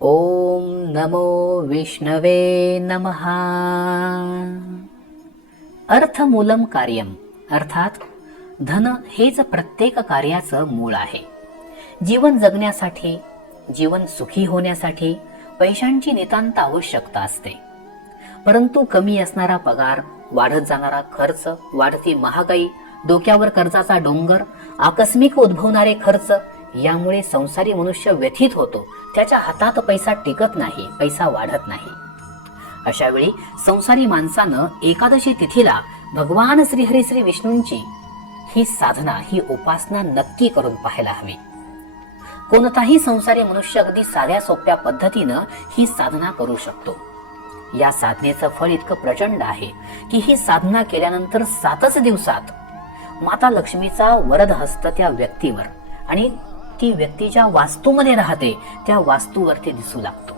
ओम नमो विष्णवे नमः। अर्थमूलम कार्यम अर्थात धन हेच प्रत्येक कार्याचं मूळ आहे. जीवन जगण्यासाठी, जीवन सुखी होण्यासाठी पैशांची नितांत आवश्यकता असते. परंतु कमी असणारा पगार, वाढत जाणारा खर्च, वाढती महागाई, डोक्यावर कर्जाचा डोंगर, आकस्मिक उद्भवणारे खर्च यामुळे संसारी मनुष्य व्यथित होतो. त्याच्या हातात पैसा टिकत नाही, पैसा वाढत नाही. अशा वेळी संसारी माणसानं एकादशी तिथीला भगवान श्रीहरी श्री विष्णूंची ही साधना, ही उपासना नक्की करून पाहायला हवी. कोणताही संसारी मनुष्य अगदी साध्या सोप्या पद्धतीनं ही साधना करू शकतो. या साधनेचं फळ इतकं प्रचंड आहे की ही साधना केल्यानंतर 7च दिवसात माता लक्ष्मीचा वरद हस्त त्या व्यक्तीवर आणि ती व्यक्ती ज्या वास्तूमध्ये राहते त्या वास्तूवरती दिसू लागतो.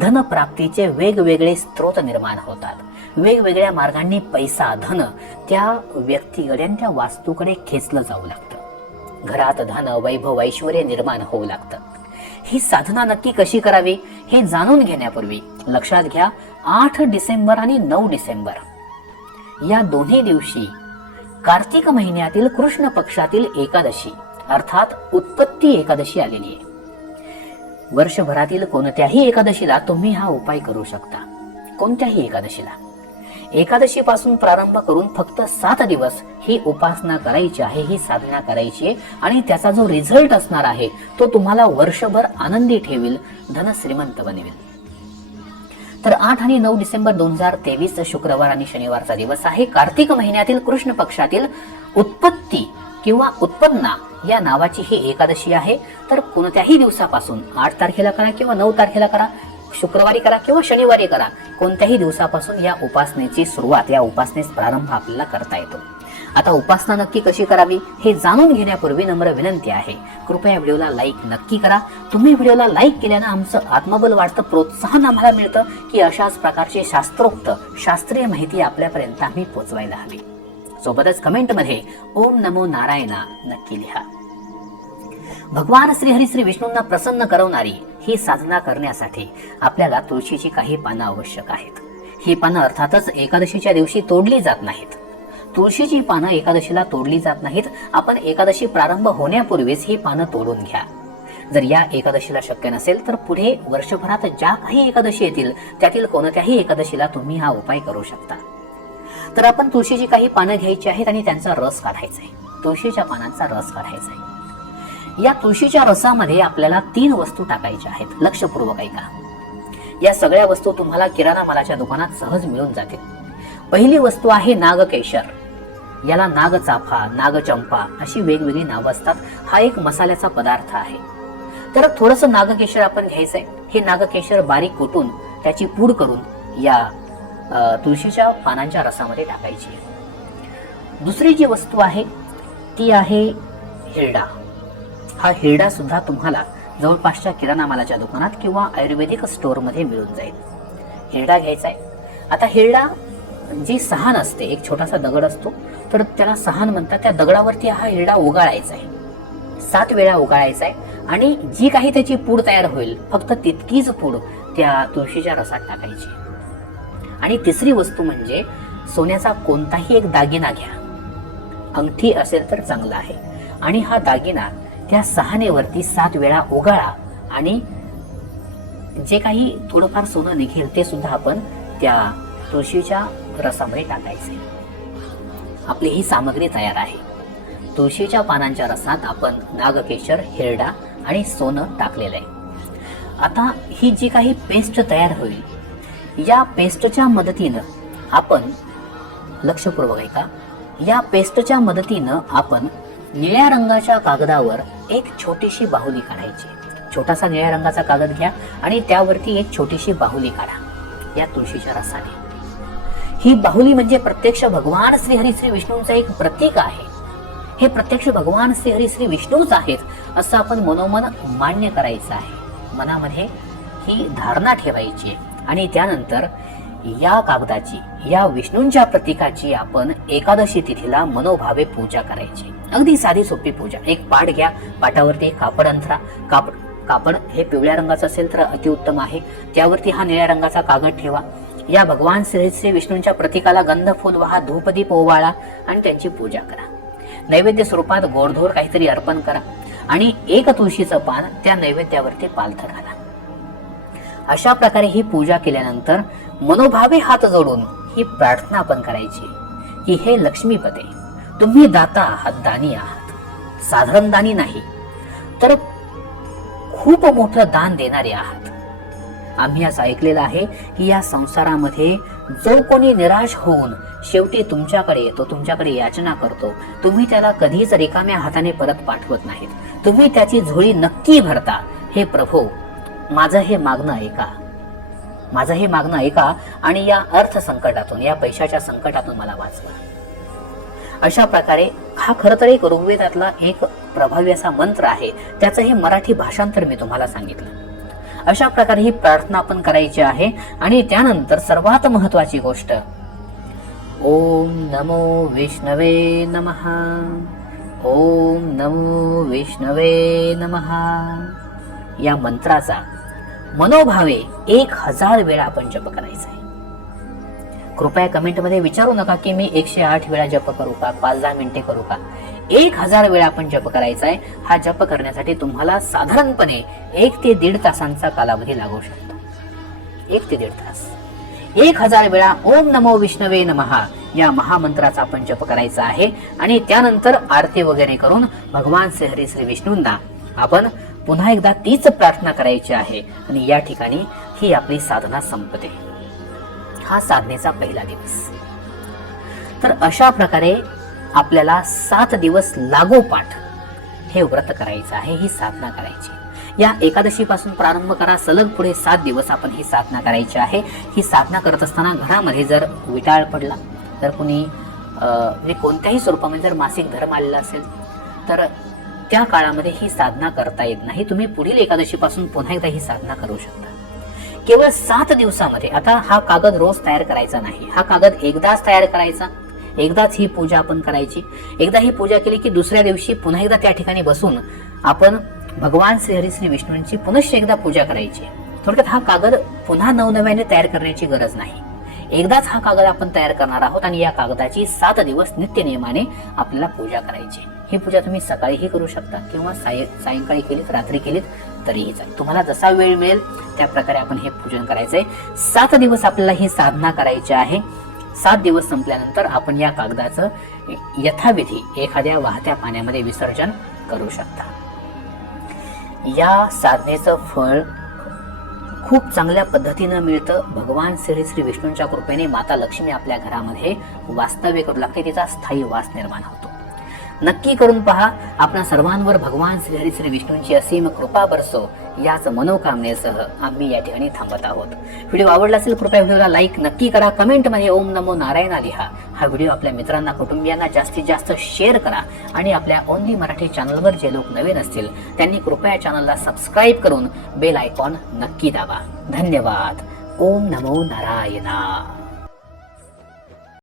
धनप्राप्तीचे वेगवेगळे स्रोत निर्माण होतात. वेगवेगळ्या मार्गांनी पैसा, धन त्या व्यक्तीकडे आणि त्या वास्तूकडे खेचलं जाऊ लागतं. घरात धन, वैभव, ऐश्वर्य निर्माण होऊ लागतं. ही साधना नक्की कशी करावी हे जाणून घेण्यापूर्वी लक्षात घ्या, 8 डिसेंबर आणि 9 डिसेंबर या दोन्ही दिवशी कार्तिक महिन्यातील कृष्ण पक्षातील एकादशी अर्थात उत्पत्ती एकादशी आलेली आहे. वर्षभरातील कोणत्याही एकादशीला तुम्ही हा उपाय करू शकता. कोणत्याही एकादशीला, एकादशी पासून प्रारंभ करून फक्त 7 दिवस ही उपासना करायची आहे, ही साधना करायची आहे आणि त्याचा जो रिझल्ट असणार आहे तो तुम्हाला वर्षभर आनंदी ठेवील, धन श्रीमंत बनवेल. तर 8 आणि 9 डिसेंबर 2023 शुक्रवार आणि शनिवारचा दिवस आहे. कार्तिक महिन्यातील कृष्ण पक्षातील उत्पत्ती किंवा उत्पन्ना या नावाची ही एकादशी आहे. तर कोणत्याही दिवसापासून 8 तारखेला करा किंवा 9 तारखेला करा, शुक्रवारी करा किंवा शनिवारी करा, कोणत्याही दिवसापासून या उपासनेची सुरुवात, या उपासनेस प्रारंभ आपल्याला करता येतो. आता उपासना नक्की कशी करावी हे जाणून घेण्यापूर्वी नम्र विनंती आहे, कृपया व्हिडिओला लाईक नक्की करा. तुम्ही व्हिडिओला लाईक केल्यानं आमचं आत्मबल वाढतं, प्रोत्साहन आम्हाला मिळतं की अशाच प्रकारचे शास्त्रोक्त, शास्त्रीय माहिती आपल्यापर्यंत आम्ही पोहोचवायला हवी. सोबतच कमेंटमध्ये ओम नमो नारायणा नक्की लिहा. भगवान श्रीहरी श्री विष्णूंना प्रसन्न करवणारी ही साधना करण्यासाठी आपल्याला तुळशीची काही पानं आवश्यक आहेत. ही पानं अर्थातच एकादशीच्या दिवशी तोडली जात नाहीत. तुळशीची पानं एकादशीला तोडली जात नाहीत. आपण एकादशी प्रारंभ होण्यापूर्वीच ही पानं तोडून घ्या. जर या एकादशीला शक्य नसेल तर पुढे वर्षभरात ज्या काही एकादशी येतील त्यातील कोणत्याही एकादशीला तुम्ही हा उपाय करू शकता. तर आपण तुळशीची काही पानं घ्यायची आहेत आणि त्यांचा रस काढायचा आहे. तुळशीच्या पानांचा रस काढायचा आहे. या तुळशीच्या रसामध्ये आपल्याला 3 वस्तू टाकायच्या आहेत. लक्षपूर्वक ऐका. या सगळ्या वस्तू तुम्हाला किराणा मालाच्या दुकानात सहज मिळून जातील. पहिली वस्तू आहे नागकेशर. याला नागचाफा, नागचंपा अशी वेगवेगळी नावं असतात. हा एक मसाल्याचा पदार्थ आहे. तर थोडंसं नागकेशर आपण घ्यायचंय. हे नागकेशर बारीक कुटून त्याची पूड करून या तुळशीच्या पानांच्या रसामध्ये टाकायची. दुसरी जी वस्तू आहे ती आहे हिरडा. हा हिरडा सुद्धा तुम्हाला जवळपासच्या किराणा मालाच्या दुकानात किंवा आयुर्वेदिक स्टोअर मध्ये मिळून जाईल. हिरडा घ्यायचा आहे. आता हिरडा जी सहान असते, एक छोटासा दगड असतो, तर त्याला सहान म्हणतात. त्या दगडावरती हा हिरडा उगाळायचा आहे. 7 वेळा उगाळायचा आहे आणि जी काही त्याची पूड तयार होईल फक्त तितकीच पूड त्या तुळशीच्या रसात टाकायची. आणि तिसरी वस्तू म्हणजे सोन्याचा कोणताही एक दागिना घ्या. अंगठी असेल तर चांगला आहे. आणि हा दागिना त्या सहानेवरती 7 वेळा उगाळा आणि जे काही थोडंफार सोनं निघेल ते सुद्धा आपण त्या तुळशीच्या रसामध्ये टाकायचे. आपली ही सामग्री तयार आहे. तुळशीच्या पानांच्या रसात आपण नागकेशर, हिरडा आणि सोनं टाकलेलं आहे. आता ही जी काही पेस्ट तयार होईल, या पेस्टच्या मदतीनं आपण, लक्षपूर्वक ऐका, या पेस्टच्या मदतीनं आपण निळ्या रंगाच्या कागदावर एक छोटीशी बाहुली काढायची. छोटासा निळ्या रंगाचा कागद घ्या आणि त्यावरती एक छोटीशी बाहुली काढा या तुळशीच्या रसाने. ही बाहुली म्हणजे प्रत्यक्ष भगवान श्रीहरी श्री विष्णूंचं एक प्रतीक आहे. हे प्रत्यक्ष भगवान श्रीहरी श्री विष्णूच आहेत असं आपण मनोमन मान्य करायचं आहे. मनामध्ये ही धारणा ठेवायची आहे आणि त्यानंतर या कागदाची, या विष्णूंच्या प्रतीकाची आपण एकादशी तिथीला मनोभावे पूजा करायची. अगदी साधी सोपी पूजा. एक पाट घ्या, पाटावरती एक कापड अंथरा, कापड हे पिवळ्या रंगाचं असेल तर अतिउत्तम आहे. त्यावरती हा निळ्या रंगाचा कागद ठेवा. या भगवान श्री विष्णूंच्या प्रतीकाला गंध फूल वाहा, धूपदीप ओवाळा आणि त्यांची पूजा करा. नैवेद्य स्वरूपात गोडधोड काहीतरी अर्पण करा आणि एक तुळशीचं पान त्या नैवेद्यावरती पालथं घाला. अशा प्रकारे ही पूजा केल्यानंतर मनोभावे हात जोडून ही प्रार्थना आपण करायची की हे लक्ष्मीपते, तुम्ही दाता आहात, दानी आहात. साधारण दानी नाही तर खूप मोठं दान देणारे आहात. आम्ही असं ऐकलेलं आहे की या संसारामध्ये जो कोणी निराश होऊन शेवटी तुमच्याकडे येतो, तुमच्याकडे याचना करतो, तुम्ही त्याला कधीच रिकाम्या हाताने परत पाठवत नाहीत. तुम्ही त्याची झोळी नक्की भरता. हे प्रभू, माझं हे मागणं ऐका, माझं हे मागणं ऐका आणि या अर्थ संकटातून, या पैशाच्या संकटातून मला वाचवा. अशा प्रकारे हा खरं तर एक ऋग्वेदातला एक प्रभावी असा मंत्र आहे. त्याचं हे मराठी भाषांतर मी तुम्हाला सांगितलं. अशा प्रकारे ही प्रार्थना आपण करायची आहे. आणि त्यानंतर सर्वात महत्वाची गोष्ट, ओम नमो विष्णवे नमः, ओम नमो विष्णवे नमः या मंत्राचा मनोभावे 1000 वेळा आपण जप करायचा आहे. कृपया कमेंटमध्ये विचारू नका की मी 108 वेळा जप करू का, 5-10 मिनिटे करू का. 1000 वेळा आपण जप करायचा आहे. हा जप करण्यासाठी तुम्हाला साधारणपणे 1 ते 1.5 तासांचा कालावधी लागू शकतो. 1 ते 1.5 तास. 1000 वेळा ओम नमो विष्णवे नमः या महामंत्राचा आपण जप करायचा आहे. आणि त्यानंतर आरती वगैरे करून भगवान श्री विष्णूंना आपण पुन्हा एकदा तीच प्रार्थना करायची आहे. आणि या ठिकाणी ही आपली साधना संपते. हा साधनेचा पहिला दिवस. तर अशा प्रकारे आपल्याला 7 दिवस लागोपाठ हे व्रत करायचं आहे, ही साधना करायची. या एकादशीपासून प्रारंभ करा, सलग पुढे 7 दिवस आपण ही साधना करायची आहे. ही साधना करत असताना घरामध्ये जर विटाळ पडला, तर कुणी कोणत्याही स्वरूपामध्ये जर मासिक धर्म आलेला असेल तर त्या काळामध्ये ही साधना करता येत नाही. तुम्ही पुढील एकादशीपासून पुन्हा एकदा ही साधना करू शकता. केवळ 7 दिवसामध्ये. आता हा कागद रोज तयार करायचा नाही. हा कागद एकदाच तयार करायचा, एकदाच ही पूजा आपण करायची. एकदा ही पूजा केली की दुसऱ्या दिवशी पुन्हा एकदा त्या ठिकाणी बसून आपण भगवान श्री विष्णूंची पुनश्च एकदा पूजा करायची. थोडक्यात हा कागद पुन्हा नवनव्याने तयार करण्याची गरज नाही. एकदाच हा कागद आपण तयार करणार आहोत आणि या कागदाची 7 दिवस नित्य नियमाने आपल्याला पूजा करायची. ही पूजा तुम्ही सकाळीही करू शकता किंवा सायंकाळी केलीत, रात्री केलीत तरीही चालेल. तुम्हाला जसा वेळ मिळेल त्या प्रकारे आपण हे पूजन करायचंय. 7 दिवस आपल्याला ही साधना करायची आहे. 7 दिवस संपल्यानंतर आपण या कागदाचं यथाविधी एखाद्या वाहत्या पाण्यामध्ये विसर्जन करू शकता. या साधनेचं फळ खूप चांगल्या पद्धतीनं मिळतं. भगवान श्री विष्णूंच्या कृपेने माता लक्ष्मी आपल्या घरामध्ये वास्तव्य करू लागते, तिचा स्थायी वास निर्माण होतो. नक्की करून पहा. आपल्या सर्वांवर भगवान श्री विष्णूंची असीम कृपा बरसो याच मनोकामनेसह आम्ही या ठिकाणी थांबत आहोत. व्हिडिओ आवडला असेल कृपया व्हिडिओला लाईक नक्की करा. कमेंटमध्ये ओम नमो नारायणा लिहा. हा व्हिडिओ आपल्या मित्रांना, कुटुंबियांना जास्तीत जास्त शेअर करा. आणि आपल्या ओनली मराठी चॅनलवर जे लोक नवीन असतील त्यांनी कृपया चॅनलला सबस्क्राईब करून बेल आयकॉन नक्की दाबा. धन्यवाद. ओम नमो नारायणा.